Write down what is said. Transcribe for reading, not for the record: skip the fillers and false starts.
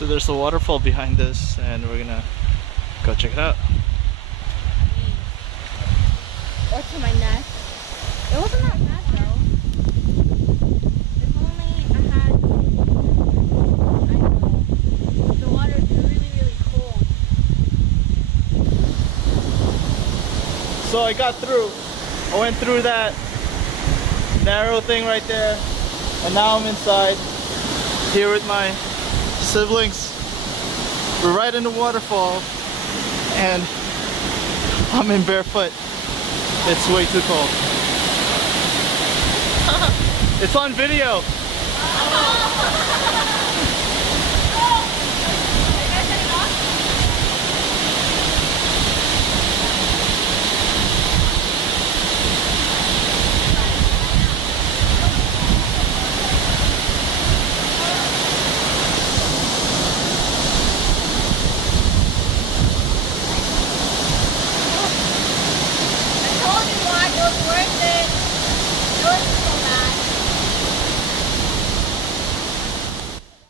So there's a waterfall behind us and we're gonna go check it out. Or to my neck. It wasn't that bad though. If only I had, I don't know, the water is really, really cold. So I got through. I went through that narrow thing right there, and now I'm inside here with my siblings. We're right in the waterfall, and I'm in barefoot. It's way too cold. It's on video. I told you why it was worth it.